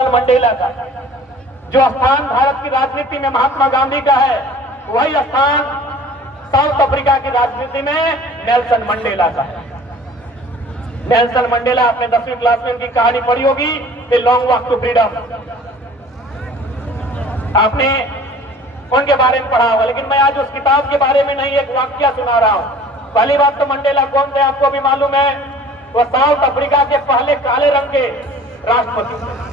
Mandela का जो स्थान भारत की राजनीति में महात्मा गांधी का है, वही स्थान साउथ अफ्रीका की राजनीति में नेल्सन मंडेला का है। नेल्सन मंडेला, आपने 10वीं क्लास में उनकी कहानी पढ़ी होगी, the long walk to freedom, आपने उनके बारे में पढ़ा होगा। लेकिन मैं आज उस किताब के बारे में नहीं, एक वाक्य सुना रहा हूं। पहली बात तो मंडेला कौन थे आपको भी मालूम है, वो साउथ अफ्रीका के पहले काले रंग के राष्ट्रपति।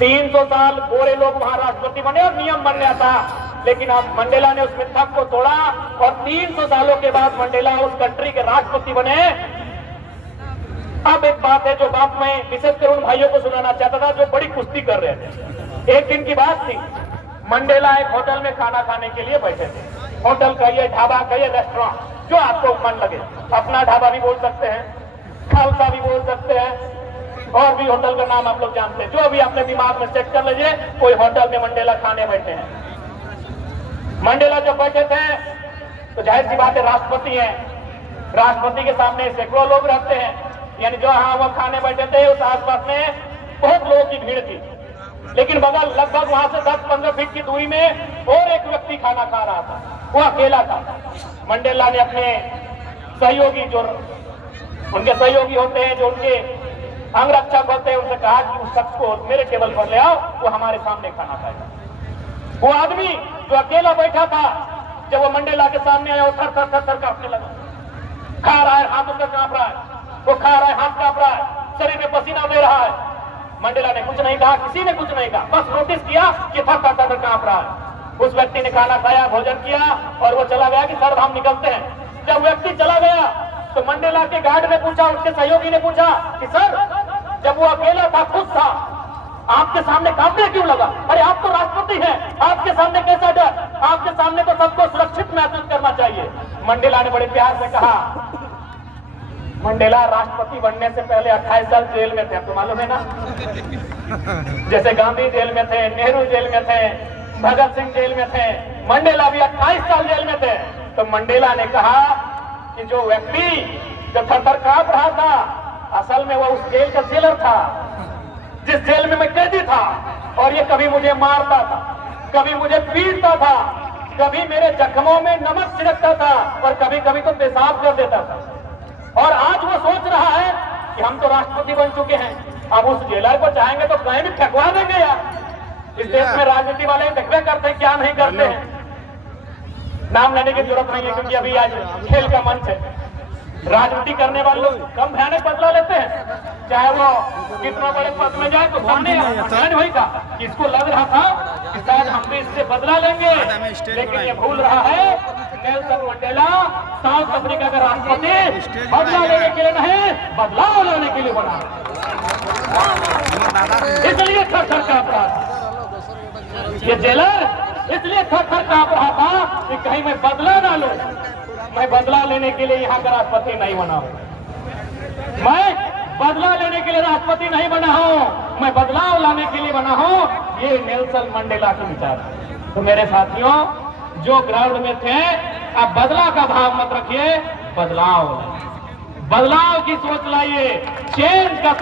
300 साल गोरे लोग वहां राष्ट्रपति बने और नियम बन गया था, लेकिन अब मंडेला ने उस मिथक को तोड़ा और 300 सालों के बाद मंडेला उस कंट्री के राष्ट्रपति बने। अब एक बात है जो बात मैं विशेषकर उन भाइयों को सुनाना चाहता था जो बड़ी कुश्ती कर रहे थे। एक दिन की बात थी, मंडेला एक होटल में खाना खाने के लिए बैठे थे। होटल कहिए, ढाबा कहिए, रेस्टोरेंट, जो आपको मन लगे, अपना ढाबा भी बोल सकते हैं, खालसा भी बोल सकते हैं, और भी होटल का नाम आप लोग जानते हैं, जो भी अपने दिमाग में सेट कर लीजिए। कोई होटल में मंडेला खाने बैठे हैं। मंडेला जब बैठे थे तो जाहिर सी बात है, राष्ट्रपति हैं, राष्ट्रपति के सामने सैकड़ों लोग रहते हैं, यानी जो हाँ वो खाने बैठे थे उस आसपास में बहुत लोगों की भीड़ थी। लेकिन बगल लगभग वहां से 10-15 फीट की दूरी में और एक व्यक्ति खाना खा रहा था, वो अकेला था। मंडेला ने अपने सहयोगी, जो उनके सहयोगी होते हैं, जो उनके अंगरक्षक होते हैं, उनसे कहा कि उस शख्स को मेरे टेबल पर ले आओ, वो हमारे सामने खाना खाएगा। वो आदमी जो अकेला बैठा था, जब वो मंडेला के सामने आया, वो थर थर थर थर कांपने लगा। खा रहा है, हाथ ऊपर कांप रहा है, वो खा रहा है, हाथ कांप रहा है, शरीर में पसीना बह रहा है। मंडेला ने कुछ नहीं कहा, किसी ने कुछ नहीं कहा, बस नोटिस किया कि थर थर थर कांप रहा है। उस व्यक्ति ने खाना खाया, भोजन किया और वो चला गया कि सर हम निकलते हैं। जब व्यक्ति चला गया तो मंडेला के गार्ड ने पूछा, उसके सहयोगी ने पूछा कि सर, जब वो अकेला था, खुद था, आपके सामने कांपने क्यों लगा? अरे आप तो राष्ट्रपति हैं, आपके सामने कैसा डर? आपके सामने तो सबको सुरक्षित महसूस करना चाहिए। मंडेला ने बड़े प्यार से कहा, मंडेला राष्ट्रपति बनने से पहले 28 साल जेल में थे, आपको मालूम है ना? जैसे गांधी जेल में थे, नेहरू जेल में थे, भगत सिंह जेल में थे, मंडेला भी 28 साल जेल में थे। तो मंडेला ने कहा कि जो व्यक्ति जो थर-थर कांप रहा था, असल में वो उस जेल का जेलर था, जिस जेल में मैं कैदी था, और ये कभी मुझे मारता था, कभी मुझे पीटता था, कभी मेरे जख्मों में नमक छिड़कता था और कभी कभी तो पेशाब कर देता था। और आज वो सोच रहा है कि हम तो राष्ट्रपति बन चुके हैं, अब उस जेलर को चाहेंगे तो कहीं भी फेंकवा देंगे यार। इस देश में राजनीति वाले देखते करते हैं, क्या नहीं करते हैं। नाम लेने की जरूरत नहीं है, क्योंकि अभी आज खेल का मंच है। राजनीति करने वाले लोग कम भयानक बदला लेते हैं, चाहे वो कितना बड़े पद में जाए। तो सामने वही था, इसको लग रहा था कि शायद हम भी इससे बदला लेंगे, लेकिन ये भूल रहा है नेल्सन मंडेला साउथ अफ्रीका का राष्ट्रपति बदला लेने के लिए नहीं, बदलाव लाने के लिए बना, इसलिए थर थर कांप रहा था। ये जेलर इसलिए थर थर कांप रहा था कि कहीं मैं बदला ना लूं। मैं बदला लेने के लिए यहाँ का राष्ट्रपति नहीं बना हूं, मैं बदला लेने के लिए राष्ट्रपति नहीं बना हूं, मैं बदलाव लाने के लिए बना हूं। ये नेल्सन मंडेला के विचार है। तो मेरे साथियों, जो ग्राउंड में थे, अब बदला का भाव मत रखिए, बदलाव की सोच लाइए, चेंज का